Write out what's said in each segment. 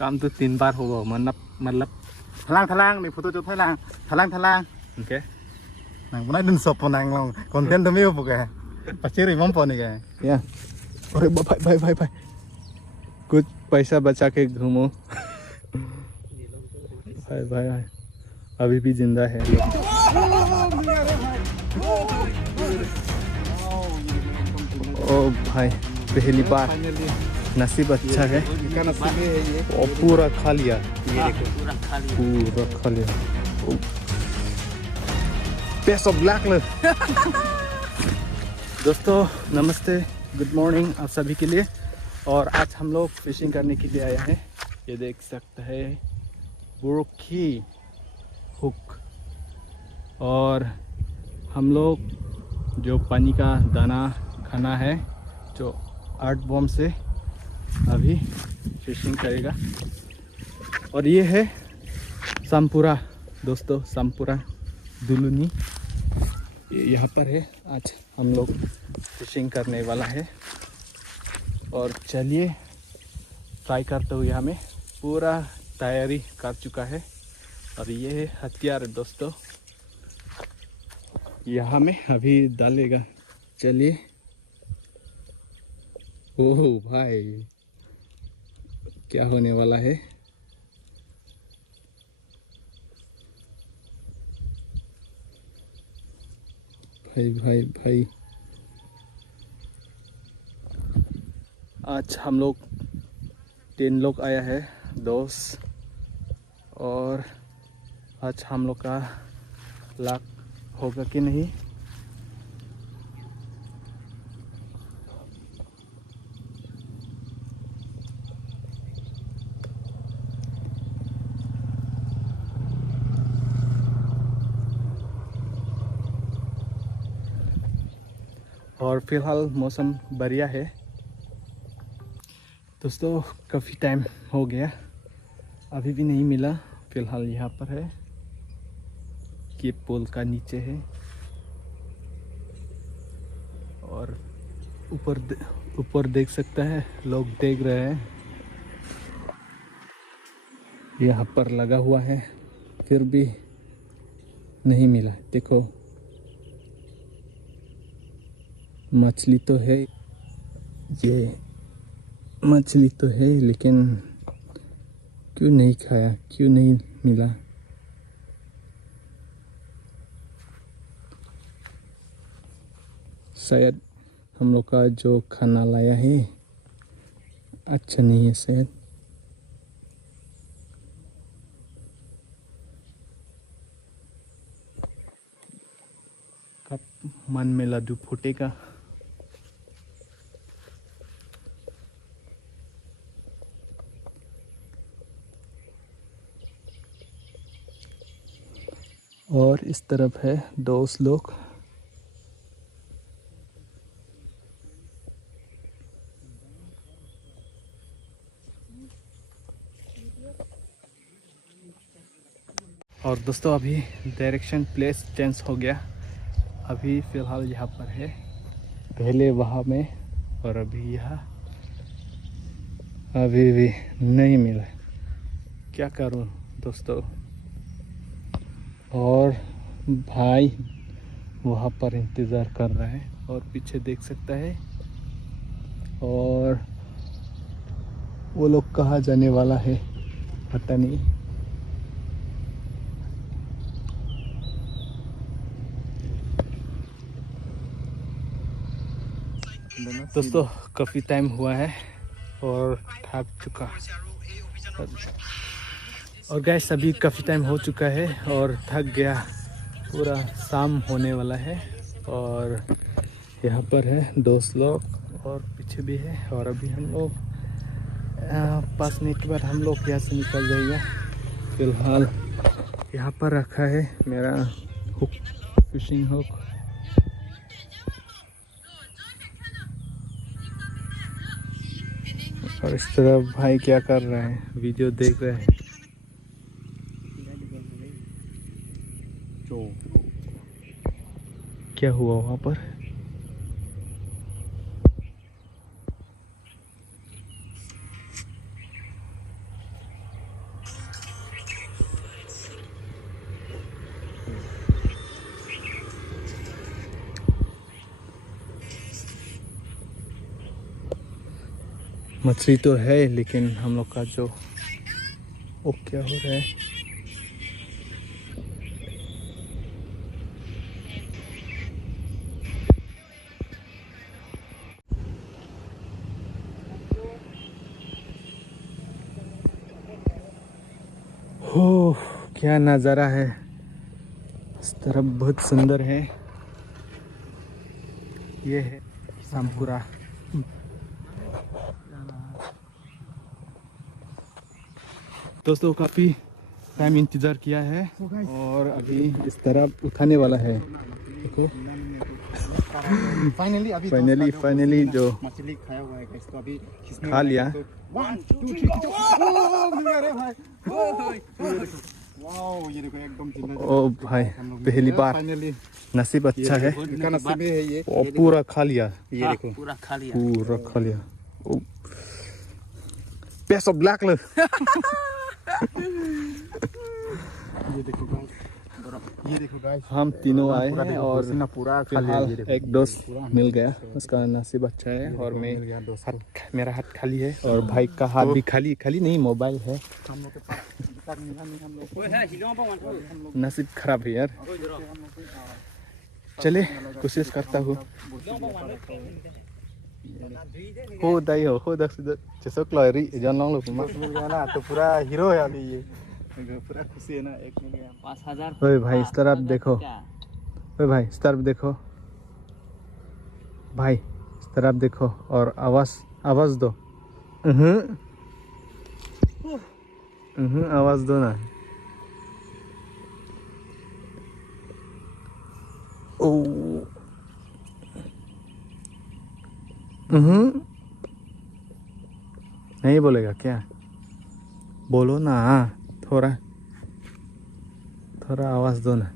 काम तो 3 बार होगा मतलब thlang nih foto cho thlang okay nang pun ada sop nang long konten tuh miu bukan pasti rimom pon nih kayak या अरे भाई भाई भाई कुछ पैसा बचा के घूमो भाई भाई भाई अभी भी जिंदा है ओ भाई पहली बार नसीब अच्छा है और पूरा खा लिया पूरा खा लिया बेस्ट ऑफ लक दोस्तों नमस्ते गुड मॉर्निंग आप सभी के लिए। और आज हम लोग फिशिंग करने के लिए आए हैं। ये देख सकते हैं बुरकी हुक और हम लोग जो पानी का दाना खाना है जो आर्ट बॉम्ब से अभी फिशिंग करेगा। और ये है सामपुरा दोस्तों, सामपुरा दुलुनी ये यहाँ पर है। आज हम लोग फिशिंग करने वाला है और चलिए ट्राई करते हुए हमें पूरा तैयारी कर चुका है। और ये है हथियार दोस्तों, यहाँ में अभी डालेगा। चलिए ओह भाई क्या होने वाला है। भाई भाई भाई आज हम लोग 10 लोग आया है दोस्त। और आज हम लोग का लाख होगा कि नहीं। और फिलहाल मौसम बढ़िया है दोस्तों। काफ़ी टाइम हो गया अभी भी नहीं मिला। फिलहाल यहाँ पर है कि पुल का नीचे है और ऊपर देख सकता है लोग देख रहे हैं। यहाँ पर लगा हुआ है फिर भी नहीं मिला। देखो मछली तो है, ये मछली तो है लेकिन क्यों नहीं खाया, क्यों नहीं मिला। शायद हम लोग का जो खाना लाया है अच्छा नहीं है शायद। कब मन में लड्डू फूटेगा। और इस तरफ है दोस्त लोग। और दोस्तों अभी डायरेक्शन प्लेस चेंज हो गया। अभी फ़िलहाल यहाँ पर है, पहले वहाँ में और अभी यहाँ। अभी भी नहीं मिला, क्या करूँ दोस्तों। और भाई वहाँ पर इंतज़ार कर रहा है और पीछे देख सकता है। और वो लोग कहाँ जाने वाला है पता नहीं। दोस्तों काफ़ी टाइम हुआ है और थक चुका। और गैस अभी काफ़ी टाइम हो चुका है और थक गया। पूरा शाम होने वाला है और यहाँ पर है दोस्त लोग और पीछे भी है। और अभी हम लोग 5 मिनट के बाद हम लोग यहाँ से निकल जाएगा। फिलहाल यहाँ पर रखा है मेरा हुक, फिशिंग हुक। और इस तरफ भाई क्या कर रहे हैं, वीडियो देख रहे हैं। क्या हुआ वहाँ पर। मछली तो है लेकिन हम लोग का जो वो क्या हो रहा है। हो क्या नज़ारा है, इस तरफ बहुत सुंदर है। ये है सामपुरा। दोस्तों काफ़ी टाइम इंतज़ार किया है और अभी इस तरफ उठाने वाला है। देखो फाइनली जो मछली खाया हुआ है guys, तो अभी खा लिया। 1 2 3 मिल गया रे भाई। वाओ ये देखो एकदम जिंदा। ओ भाई पहली बार, फाइनली नसीब अच्छा है। इनका नसीब में है ये। और पूरा खा लिया, ये देखो पूरा खा लिया। पूरा खा लिया। ओ पैसा ब्लैक ले। ये देखो गाइस, ये देखो गाइस, हम तीनों आए पूरा हैं देखो, और पसीना पूरा खा लिया। फिलहाल ये देखो एक दोस्त मिल गया, उसका नसीब अच्छा है और मैं मिल गया दोस्त। मेरा हाथ खाली है और भाई का हाथ भी खाली खाली नहीं, मोबाइल है। हम लोग के पास गिटार मिला नहीं हम लोग। ओए है हिलो पर वन नसीब खराब है यार। चले कोशिश करता हूँ। हो दाई हो दस चेसक लॉरी जन लॉन्ग लो पुमा। मिल गया ना तो पूरा हीरो है अभी ये, पूरा खुशी है ना। एक मिल गया। 5000। ओए भाई इस तरफ देखो, ओए भाई इस तरफ देखो, भाई इस तरफ देखो और आवाज दो। आवाज दो ना। ओ नहीं बोलेगा क्या? बोलो ना, थोड़ा थोड़ा आवाज दो ना।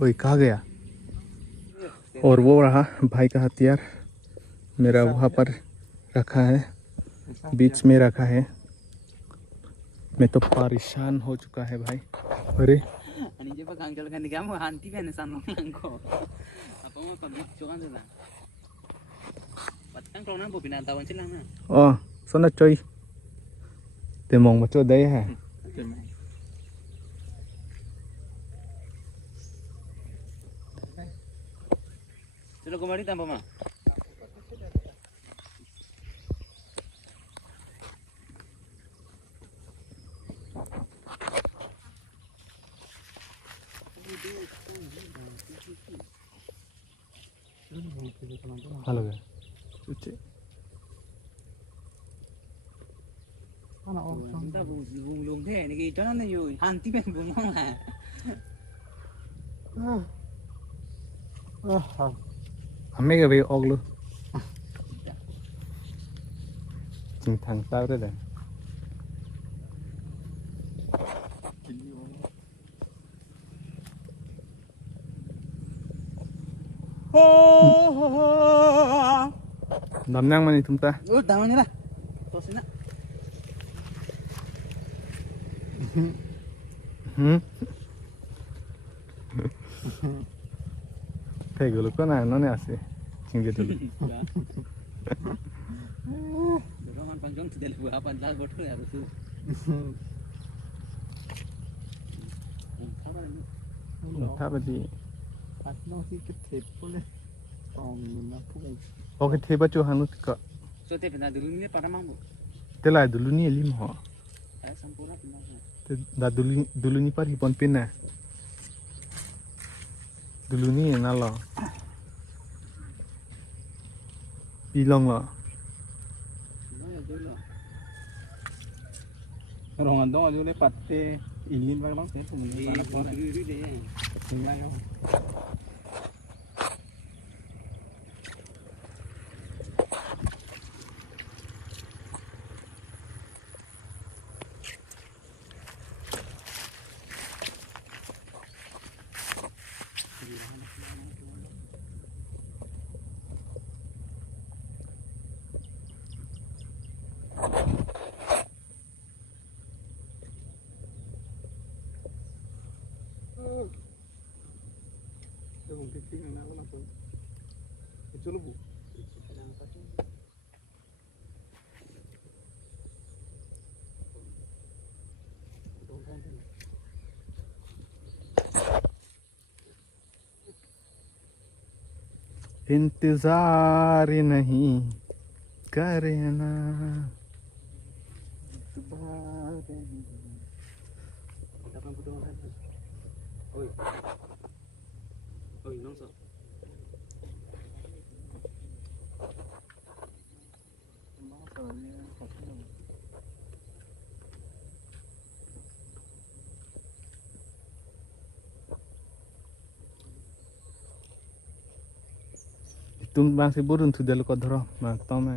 वही कहाँ गया? और वो रहा भाई का हथियार, मेरा वहाँ पर रखा है, बीच में रखा है। मैं तो परेशान हो चुका है भाई। अरे अनि जे पर Kangal kan kamu hanti kan san ko. Apa mau pabrik cokan tu lah. Patang kalau nang bobina tawan silang na. ओ सुन चोई ते मोंग बच्चो दे है। Chalo kumari tampa ma. Hello उचे Kita bung lung thế này cái cho nó rồi hanti ben bung ngon là. हमें के भाई ओगलो चिंग थंग ताव रे। Namnyang mani tumta. Oh taman ni lah. Tosin na. Kayak gue lupa nah none asih cinggi dulu. Dorongan panjang tu dalam buah panjang bodoh ya tu. Apa di? Patno sih ketep boleh. Mina pun. Oke tiba cuy hanut ke. So te pernah dulu ni pada mampu. Telai dulu ni lim ho. Saya sampurna pernah. Dah dulu ni par hipon pin na. Dulu ni nalo. Pilong lo. Rongan dong aja le patte ingin bang bang saya pun Ini mana pun. dulu deh. Tinggal yo. Itu mungkin tinggal nak apa? Itu lu bu. इंतजार नहीं करना। Kapan putus asa? Oi. Oi, nong so. तुम bang si burun tu delu ko dhoro ma tome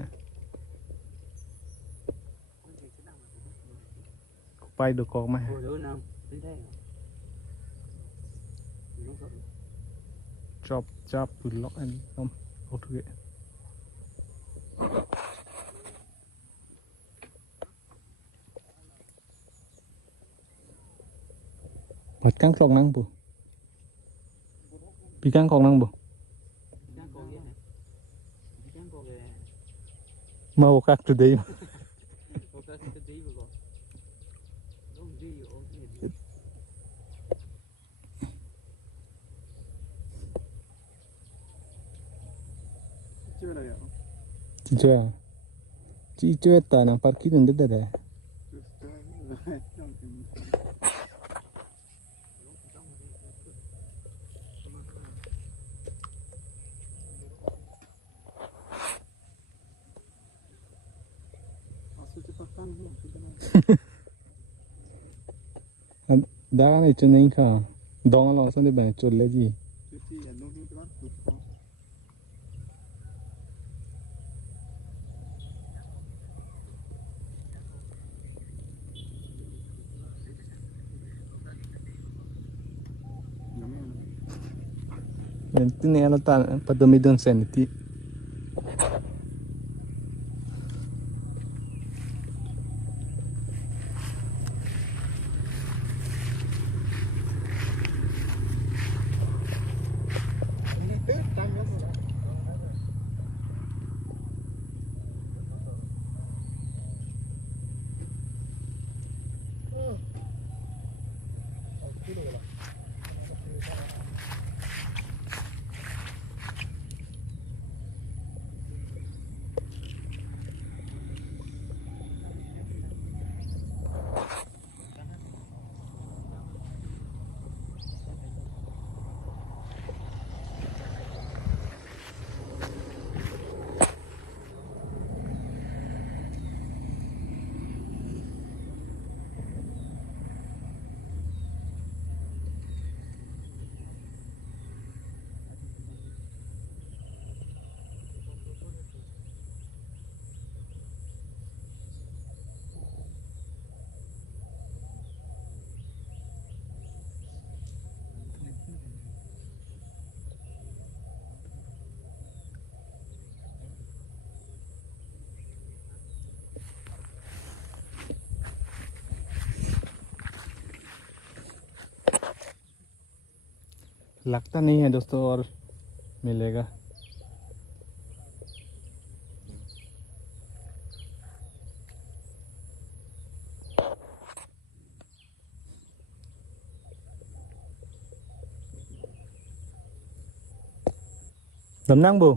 pai do ko ma Oi, đâu nào? Đi đây. Nong so. chop chop pu lok an tom otu ge bật căng khong nang bu pi căng khong nang bu Jangan kau ya. Jangan kau ya. mau kak today Oke, kita di dulu. Dong di, oke. Cica Cica eta nang parkir nende dada dagan itu नहीं खा dong lo संदे बने चले जी Nanti nih kalau tak pada midon seniti लगता नहीं है दोस्तों और मिलेगा Damnang bu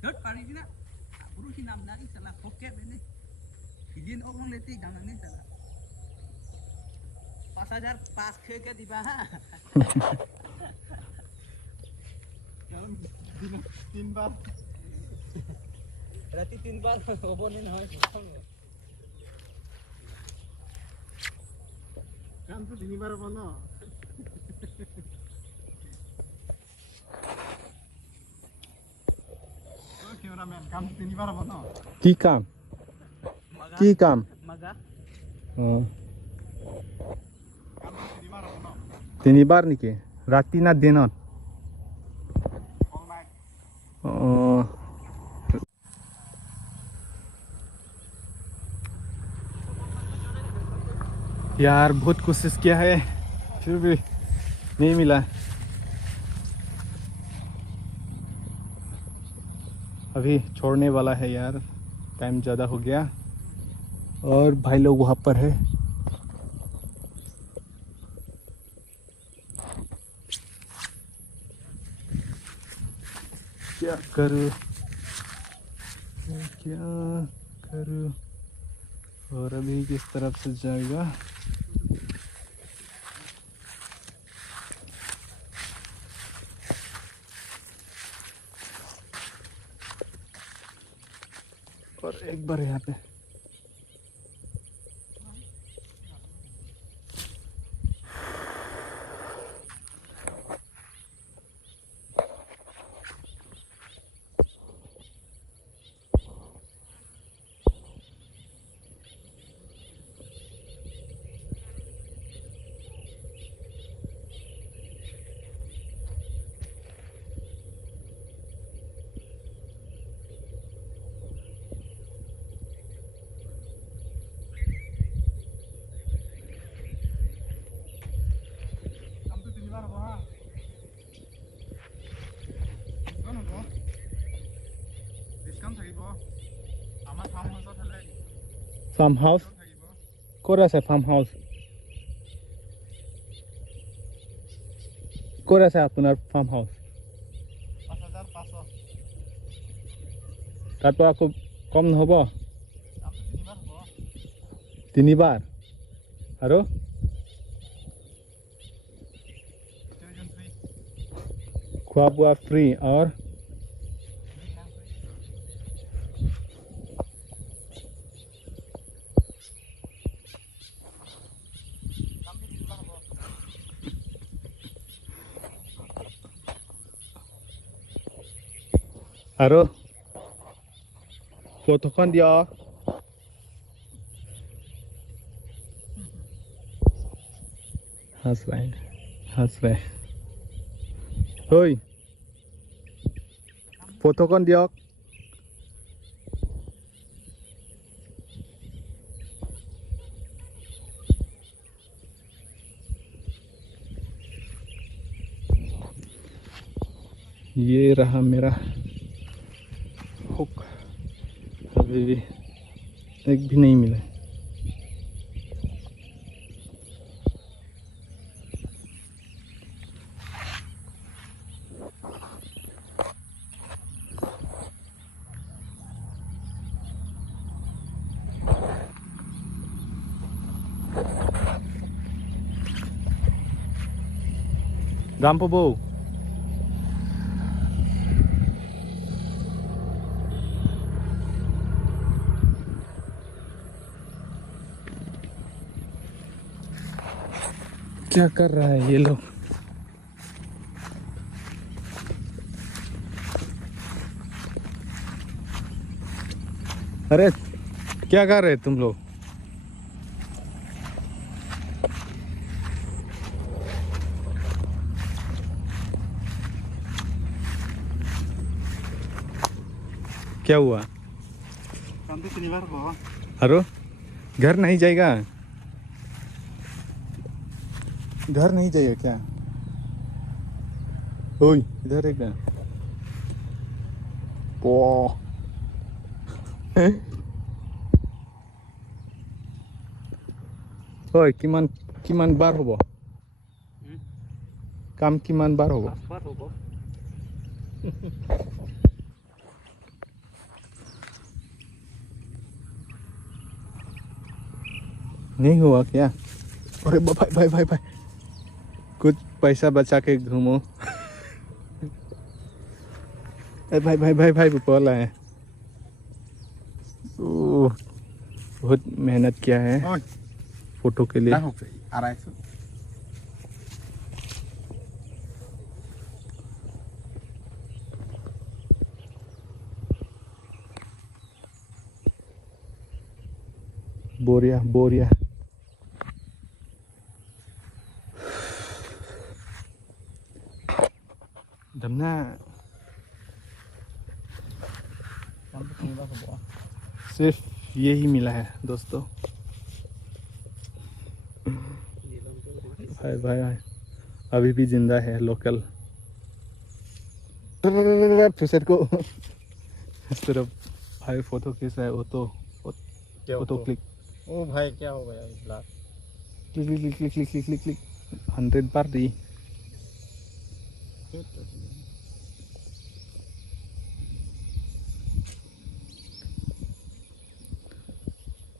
Third party na. Puro sinamna ni salah pocket ini. Hidin orang leti jangan ni salah. 5000 पास खे के दिबा तीन बार berarti 3 बार ओबोनिन হয় কাম তো তিনবার বন্ধ ক্যামেরাম্যান কাম তো তিনবার বন্ধ কি কাম maga তিনিবাৰ নেকি ৰাতি না দিনত यार बहुत कोशिश किया है फिर भी नहीं मिला अभी छोड़ने वाला है यार टाइम ज़्यादा हो गया और भाई लोग वहाँ पर है क्या करूँ, क्या करूँ। और अभी किस तरफ से जाएगा। और एक बार यहाँ पे ফার্ম হাউস ক'ত আছে ফাৰ্ম হাউচ ক'ত আছে আপোনাৰ ফাৰ্ম হাউচ 5,500 তাত পৰা আকৌ কম নহ'ব দামটো তিনিবাৰ হ'ব 3 বাৰ আৰু টেলিভিজন ফ্ৰী খোৱা বোৱা ফ্ৰী और দামটো তিনিবাৰ হ'ব আৰু ফটোখন দিয়ক हंस रहे ঐ ফটোখন দিয়ক ये रहा मेरा हुक अभी भी एक भी नहीं मिला Gampo bau. क्या कर रहा है ये लोग अरे क्या कर रहे तुम लोग क्या हुआ দামটো তিনিবাৰ হ'ব अरे घर नहीं जाएगा घर नहीं जाइए क्या ओए इधर एक ओए किमान किमान बार होबो काम किमान बार होबो 5 বাৰ হ'ব नहीं हुआ क्या अरे भाई भाई भाई भाई कुछ पैसा बचा के घूमो अरे भाई भाई भाई भाई बोला है बहुत मेहनत किया है ओइ फोटो के लिए দাম হ'ব 250 बोरिया बोरिया दमना দামটো তিনিবাৰ হ'ব सिर्फ यही मिला है दोस्तों भाई भाई भाई अभी भी जिंदा है लोकल फिसर को इस तरफ भाई फोटो खींच रहा है फोटो क्लिक ओ भाई क्या हो गया इस बार click click click click click click click 100 बार दी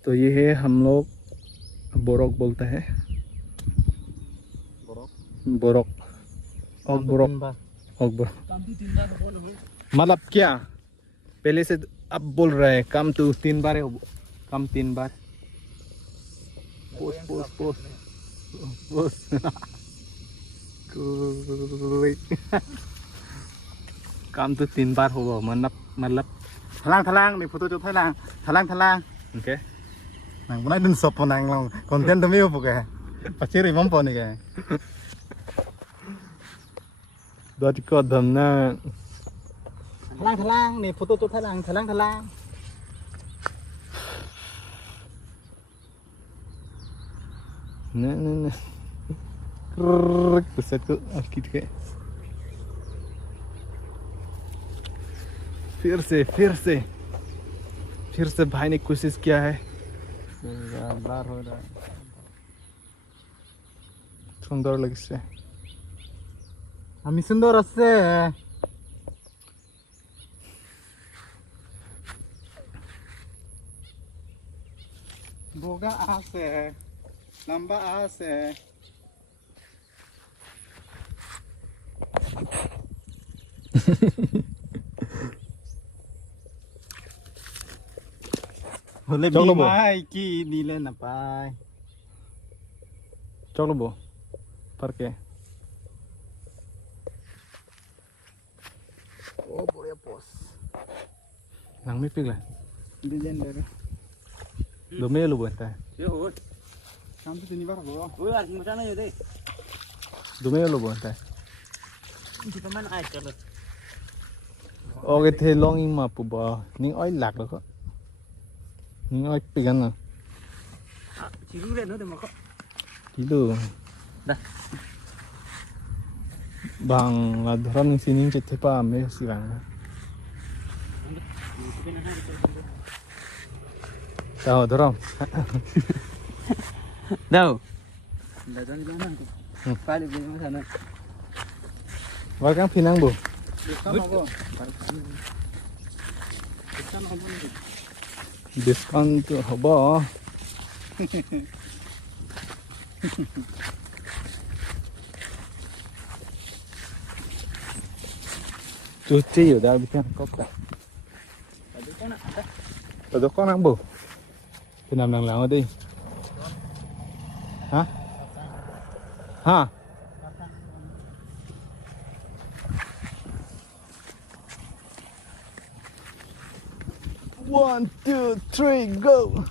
तो ये है हम लोग बोरोक बोलते हैं। बोरोक और बोरोक और बोरोक मतलब क्या पहले से अब बोल रहे हैं कम तो 3 बार है, कम 3 बार। पोस पोस पोस पोस काम तो 3 बार होगा मतलब Thalang ni foto cho thalang. Okay. Nang bunai dun sopo nang long konten demi apa ke? Paciri mampu nih ke? Dot ko damna Thalang ni foto cho thalang. ना pusat ko akit ke फिर से भाई ने कोशिश किया है। Bar हो रहा है। सुंदर लग से Ami sundor ase. Boga ase. Lamba ase. Boleh Coba, Bo. bimai ki nilai napai. चलो बो पर के Oh boleh pos. nang mi pigla Dijen deh. do me lo bota Yo, oi. Sampai sini bar bo. Oi, यार मचा नहीं दे। do me lo bota Kita main air कर लो। oke the long in ma pu ba ning oi lak lo ko ning oi pigan na Ciru deh, no deh mau kok. kilo Dah. bang la dhram ning sining che thepa me si bang tao dhram Đâu? Dah jangan di mana tu? Kali beli mana sana? wa kang pinang bo Diskan apa? Diskan apa nih? discount hobo cuci udah bikin kopi Ada kau nak? Ada. ở con năng bù thì nằm đằng làng đi hả hả 1 2 3 go